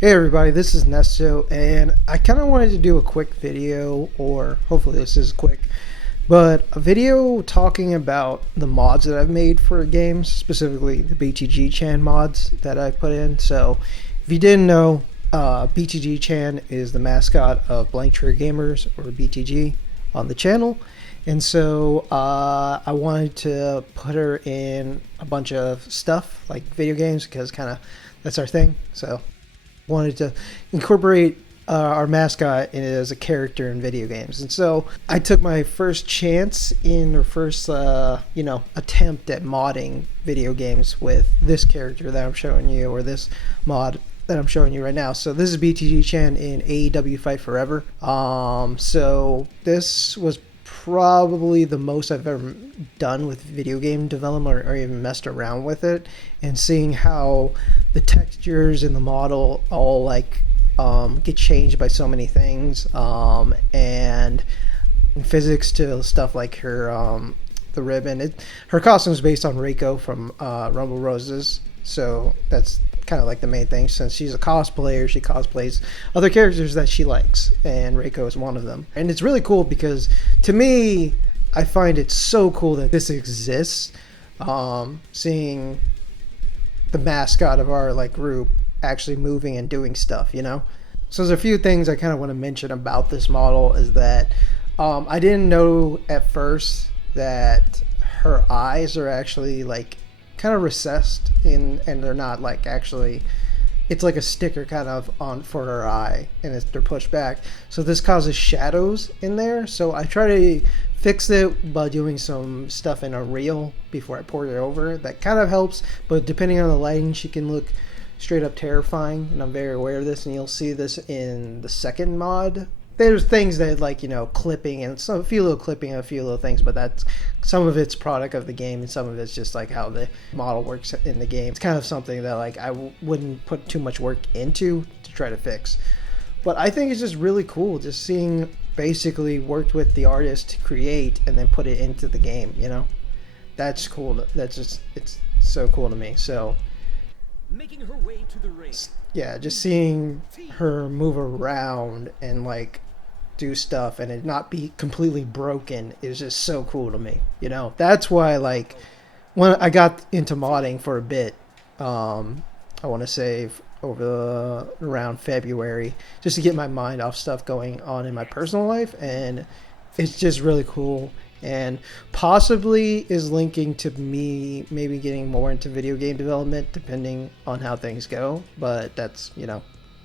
Hey everybody, this is Nesto, and I kind of wanted to do a quick video, or hopefully this is quick, but a video talking about the mods that I've made for games, specifically the BTG-Chan mods that I put in. So, if you didn't know, BTG-Chan is the mascot of Blank Trigger Gamers, or BTG, on the channel. And so I wanted to put her in a bunch of stuff, like video games, because kind of that's our thing. So wanted to incorporate our mascot in as a character in video games. And so I took my first chance in or first attempt at modding video games with this character that I'm showing you, or this mod that I'm showing you right now. So this is BTG-Chan in AEW Fight Forever. So this was probably the most I've ever done with video game development, or even messed around with it, and seeing how the textures in the model all get changed by so many things, and physics to stuff like her the ribbon. Her costume is based on Reiko from Rumble Roses, so that's kind of like the main thing. Since she's a cosplayer, she cosplays other characters that she likes, and Reiko is one of them. And it's really cool because, to me, I find it so cool that this exists. Seeing the mascot of our group actually moving and doing stuff, So there's a few things I kind of want to mention about this model. Is that I didn't know at first that her eyes are actually kind of recessed in, and they're not actually, it's like a sticker kind of on for her eye, and they're pushed back, so this causes shadows in there. So I try to fix it by doing some stuff in a reel before I pour it over. That kind of helps, but depending on the lighting, she can look straight up terrifying, and I'm very aware of this, and you'll see this in the second mod. There's things that clipping and a few little clipping and a few little things, but that's some of it's product of the game, and some of it's just how the model works in the game. It's kind of something that I wouldn't put too much work into to try to fix. But I think it's just really cool just seeing basically worked with the artist to create and then put it into the game. That's cool. It's so cool to me. So making her way to the ring. Yeah, just seeing her move around and do stuff and it not be completely broken is just so cool to me. That's why when I got into modding for a bit, I want to say over around February, just to get my mind off stuff going on in my personal life, and it's just really cool, and possibly is linking to me maybe getting more into video game development depending on how things go, but that's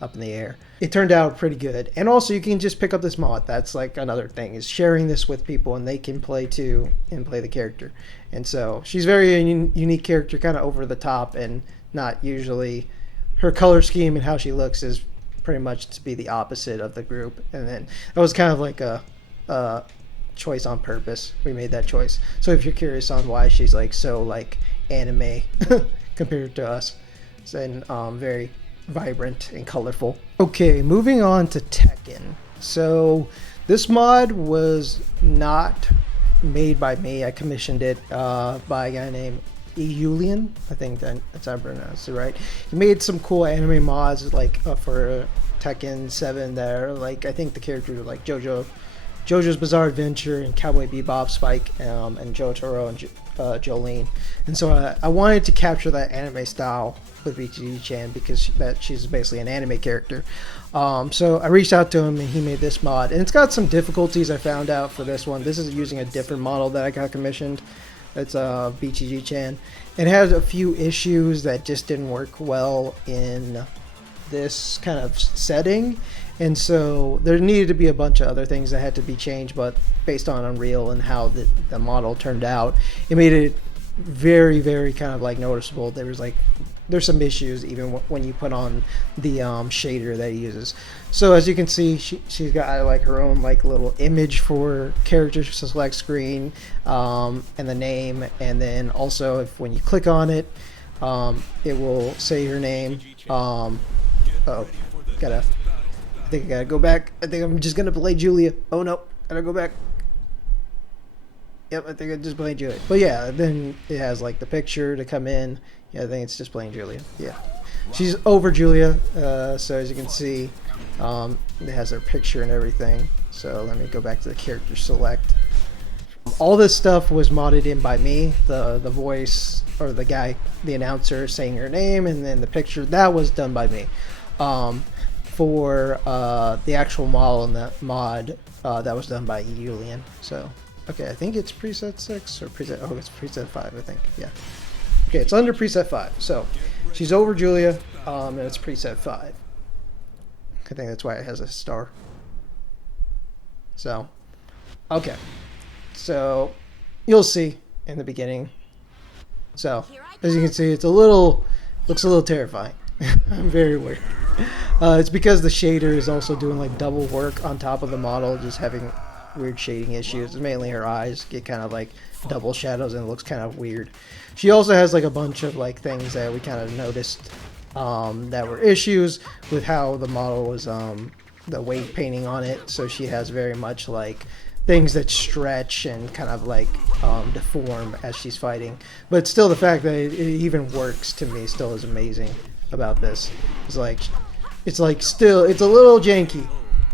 up in the air. It turned out pretty good, and also you can just pick up this mod. That's another thing, is sharing this with people and they can play too and play the character. And so she's very unique character, kind of over the top, and not usually. Her color scheme and how she looks is pretty much to be the opposite of the group, and then that was kind of a choice on purpose. We made that choice. So if you're curious on why she's so anime compared to us, and very vibrant and colorful. Okay, moving on to Tekken. So this mod was not made by me. I commissioned it by a guy named Julian. I think that's how I pronounced it right. He made some cool anime mods for Tekken 7 there. I think the characters are JoJo's Bizarre Adventure and Cowboy Bebop, Spike, and Jotaro and Jolene. And so I wanted to capture that anime style with BTG-Chan because she's basically an anime character. So I reached out to him and he made this mod. And it's got some difficulties I found out for this one. This is using a different model that I got commissioned. It's BTG-Chan. It has a few issues that just didn't work well in this kind of setting, and so there needed to be a bunch of other things that had to be changed, but based on Unreal and how the model turned out, it made it very, very kind of noticeable. There's some issues even when you put on the shader that he uses. So as you can see, she's got her own little image for characters to select screen, and the name, and then also when you click on it, it will say her name. I think I gotta go back. I think I'm just gonna play Julia. Oh no, gotta go back. Yep, I think I just played Julia. But yeah, then it has the picture to come in. Yeah, I think it's just playing Julia. Yeah. she's over Julia. So as you can see, it has her picture and everything. So let me go back to the character select. All this stuff was modded in by me. The voice, or the guy, the announcer saying her name, and then the picture, that was done by me. For the actual model and the mod, that was done by Julian. So okay, I think it's preset 6 or preset, oh, it's preset 5, I think. Yeah. Okay, it's under preset 5. So she's over Julia, and it's preset 5. I think that's why it has a star. So, okay. So you'll see in the beginning. So as you can see, looks a little terrifying. I'm very worried. It's because the shader is also doing like double work on top of the model, just having weird shading issues. Mainly her eyes get kind of like double shadows and it looks kind of weird. She also has like a bunch of like things that we kind of noticed that were issues with how the model was, the weight painting on it. So she has very much like things that stretch and kind of like deform as she's fighting. But still, the fact that it even works to me still is amazing about this. It's like still, it's a little janky.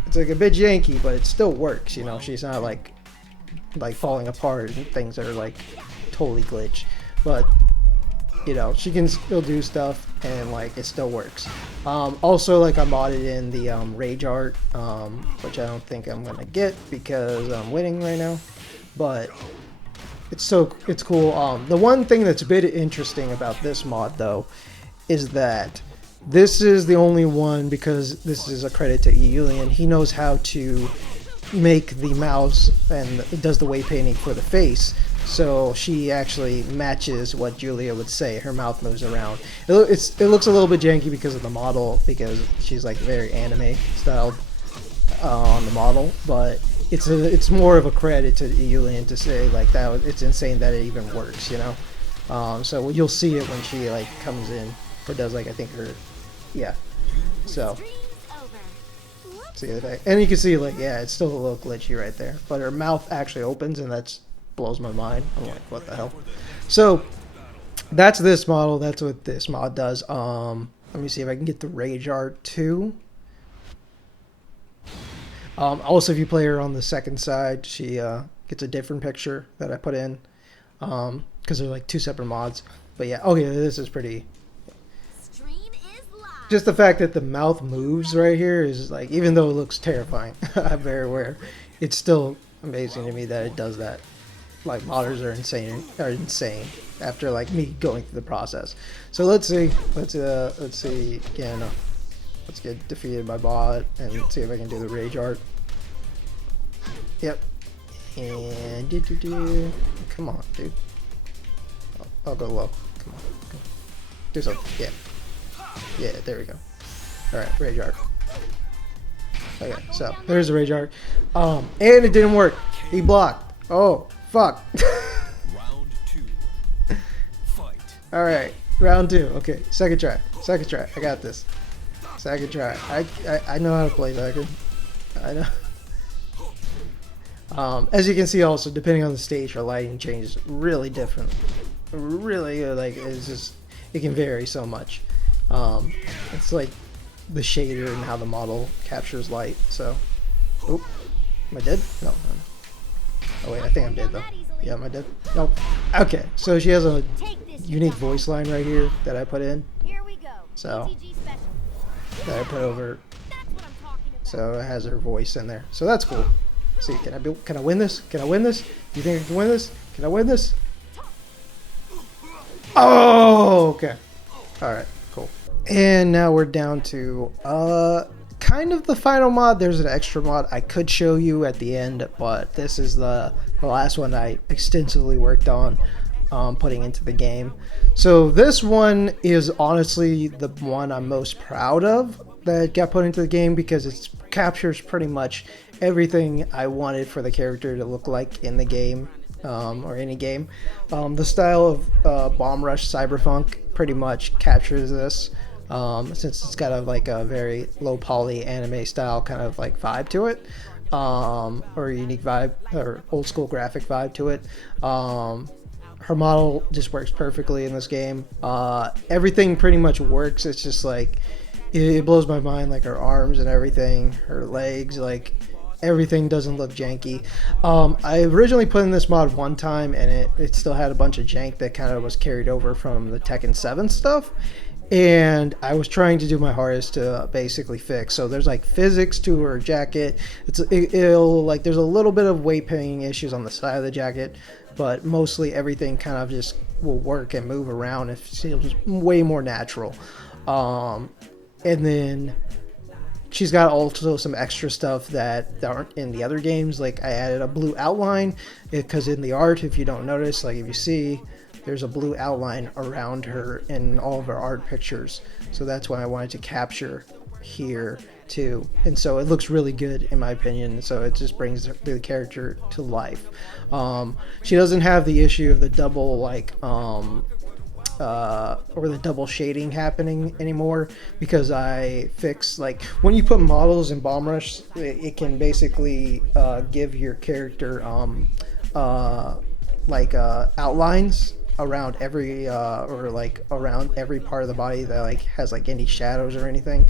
It's like a bit janky, but it still works. You know, she's not like falling apart and things that are like totally glitch. But you know, she can still do stuff and like it still works. Also, like I modded in the rage art, which I don't think I'm gonna get because I'm winning right now. But it's cool. The one thing that's a bit interesting about this mod though is that this is the only one, because this is a credit to Julian. He knows how to make the mouse and it does the weight painting for the face. So she actually matches what Julia would say. Her mouth moves around. It looks a little bit janky because of the model, because she's like very anime styled on the model. But it's more of a credit to Julian to say like that. It's insane that it even works, you know. So you'll see it when she like comes in or does like I think her, yeah. So see that, and you can see like yeah, it's still a little glitchy right there, but her mouth actually opens and that's blows my mind. I'm like, what the hell? So that's this model. That's what this mod does. Let me see if I can get the rage art too. Also, if you play her on the second side, she gets a different picture that I put in, because they're like two separate mods. But yeah, okay, this is pretty. Just the fact that the mouth moves right here is like, even though it looks terrifying, I'm very aware, it's still amazing to me that it does that. Like modders are insane after like me going through the process. So let's see again. Let's get defeated by bot and see if I can do the rage art. Yep. And come on, dude. I'll go low. Come on. Do something. Yeah. Yeah. There we go. All right, rage art. Okay, so there's the rage art. And it didn't work. He blocked. Oh. Fuck. Round 2. Fight. Alright, round 2. Okay, second try. I got this. Second try. I know how to play Tekken. I know. As you can see also, depending on the stage, her lighting changes really different. Really, like, it can vary so much. It's like the shader and how the model captures light, so. Oop. Am I dead? No. Oh wait, I think I'm dead though. Yeah, am I dead? Nope. Okay, so she has a unique voice line right here that I put in. So that I put over. So it has her voice in there. So that's cool. See, can I win this? Can I win this? Do you think I can win this? Can I win this? Oh, okay. All right, cool. And now we're down to kind of the final mod. There's an extra mod I could show you at the end, but this is the last one I extensively worked on putting into the game. So this one is honestly the one I'm most proud of that got put into the game, because it captures pretty much everything I wanted for the character to look like in the game, or any game. The style of Bomb Rush Cyberfunk pretty much captures this. Since it's got a very low poly anime style kind of like vibe to it, or unique vibe or old school graphic vibe to it. her model just works perfectly in this game. Everything pretty much works. It's just like it blows my mind, like her arms and everything, her legs, like everything doesn't look janky. I originally put in this mod one time and it still had a bunch of jank that kind of was carried over from the Tekken 7 stuff, and I was trying to do my hardest to basically fix. So there's like physics to her jacket. It'll like there's a little bit of weight painting issues on the side of the jacket, but mostly everything kind of just will work and move around. It feels way more natural. And then she's got also some extra stuff that aren't in the other games. Like I added a blue outline because in the art, if you don't notice, like if you see, there's a blue outline around her in all of her art pictures. So that's why I wanted to capture here too. And so it looks really good in my opinion. So it just brings the character to life. She doesn't have the issue of the double or the double shading happening anymore, because I fixed, like when you put models in Bomb Rush, it can basically give your character outlines around every around every part of the body that like has like any shadows or anything,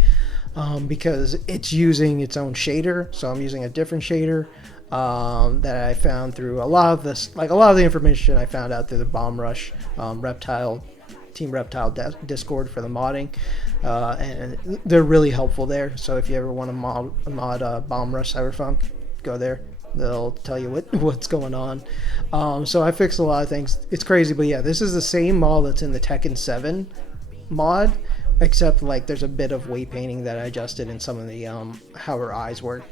because it's using its own shader. So I'm using a different shader that I found through a lot of the information I found out through the Bomb Rush Team Reptile Discord for the modding, and they're really helpful there. So if you ever want to mod Bomb Rush Cyberfunk, go there. They'll tell you what's going on. So I fixed a lot of things. It's crazy, but yeah, this is the same mod that's in the Tekken 7 mod, except like there's a bit of weight painting that I adjusted in some of the how her eyes work,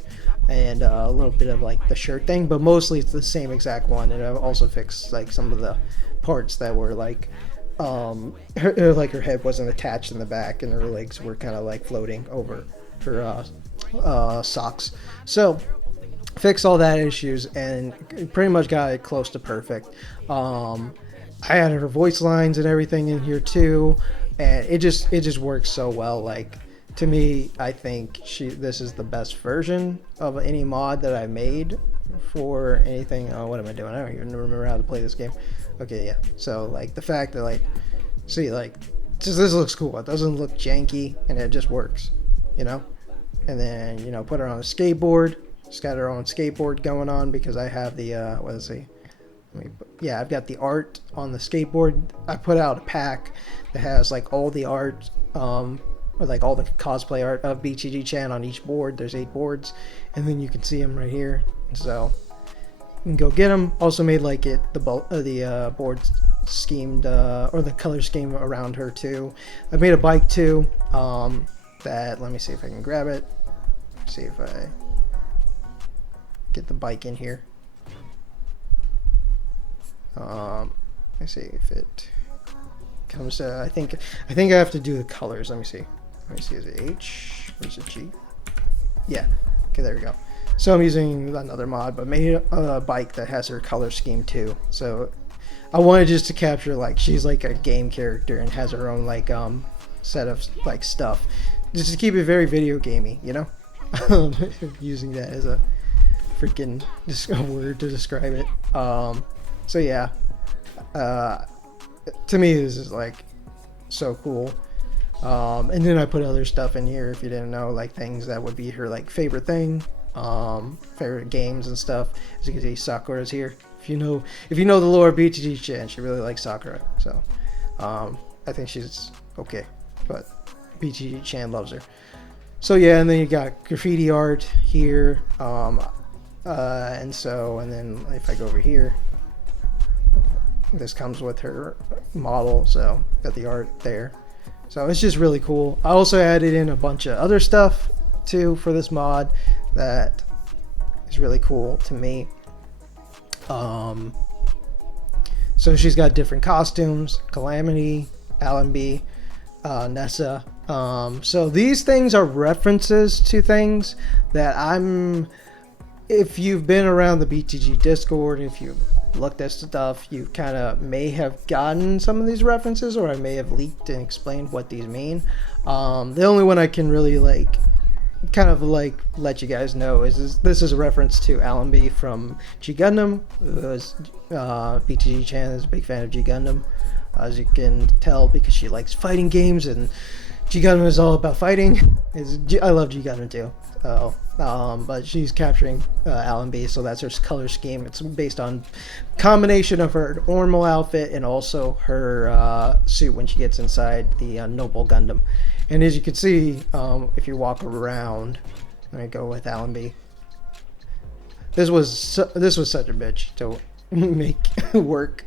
and a little bit of like the shirt thing, but mostly it's the same exact one. And I've also fixed like some of the parts that were like her head wasn't attached in the back and her legs were kind of like floating over her socks. So fixed all that issues and pretty much got it close to perfect. I added her voice lines and everything in here too, and it just works so well. Like, to me, I think this is the best version of any mod that I made for anything. Oh, what am I doing? I don't even remember how to play this game. Okay, yeah. So like the fact that like, see, like just this looks cool. It doesn't look janky and it just works, you know. And then, you know, put her on a skateboard. She's got her own skateboard going on because I have the I've got the art on the skateboard. I put out a pack that has like all the art, or like all the cosplay art of BTG-Chan on each board. There's 8 boards, and then you can see them right here. So you can go get them. Also made like the board schemed or the color scheme around her too. I made a bike too. That, let me see if I can grab it. See if I get the bike in here. Let's see if it comes to, I think I have to do the colors. Let me see, is it H or is it G? Yeah, okay, there we go. So I'm using another mod, but made a bike that has her color scheme too. So I wanted just to capture like she's like a game character and has her own like set of like stuff, just to keep it very video gamey, you know. Using that as a freaking word to describe it. So yeah, to me this is like so cool. And then I put other stuff in here if you didn't know, like things that would be her like favorite thing, favorite games and stuff. As you can see, Sakura's here. If you know the lore of BTG-Chan, she really likes Sakura. So I think she's okay, but BTG-Chan loves her. So yeah, and then you got graffiti art here, and then if I go over here, this comes with her model, so got the art there. So it's just really cool. I also added in a bunch of other stuff too for this mod that is really cool to me. So she's got different costumes: Calamity, Allenby, Nessa. So these things are references to things that if you've been around the BTG Discord, if you've looked at stuff, you kind of may have gotten some of these references, or I may have leaked and explained what these mean. The only one I can really like kind of like let you guys know is this is a reference to Allenby from G Gundam. BTG-Chan is a big fan of G Gundam, as you can tell, because she likes fighting games, and G Gundam is all about fighting. I love G Gundam too. But she's capturing Allenby, so that's her color scheme. It's based on combination of her normal outfit and also her suit when she gets inside the Noble Gundam. And as you can see, if you walk around, let me go with Allenby. This was such a bitch to make work,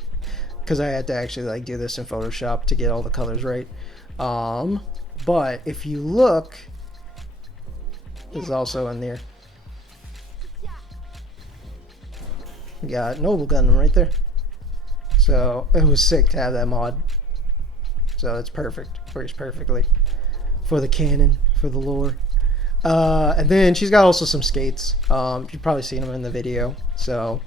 because I had to actually like do this in Photoshop to get all the colors right. But if you look, is also in there. You got Noble Gundam right there. So it was sick to have that mod. So it's perfect. Works perfectly for the canon, for the lore. And then she's got also some skates. You've probably seen them in the video. So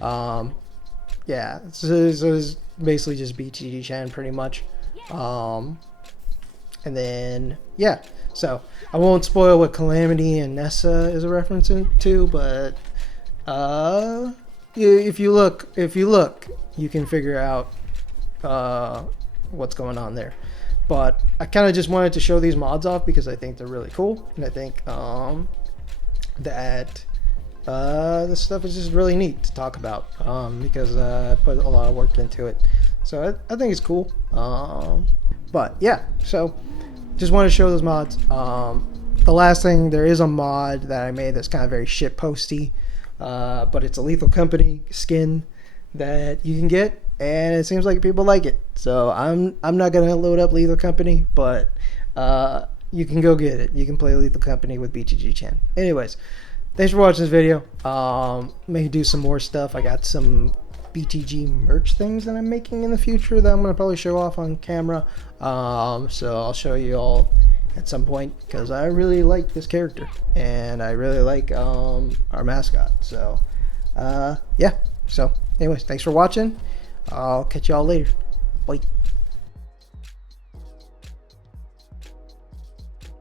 yeah, so it's basically just BTG-Chan pretty much. And then yeah. So I won't spoil what Calamity and Nessa is a reference to, but if you look, you can figure out what's going on there. But I kind of just wanted to show these mods off because I think they're really cool, and I think that this stuff is just really neat to talk about because I put a lot of work into it. So I think it's cool. But yeah, so. Just want to show those mods. The last thing, there is a mod that I made that's kind of very shit posty, but it's a Lethal Company skin that you can get, and it seems like people like it. So I'm not gonna load up Lethal Company, but you can go get it. You can play Lethal Company with BTG-Chan. Anyways, thanks for watching this video. May do some more stuff. I got some BTG merch things that I'm making in the future that I'm going to probably show off on camera. So I'll show you all at some point, because I really like this character and I really like our mascot. So yeah, so anyways, thanks for watching. I'll catch y'all later. Bye.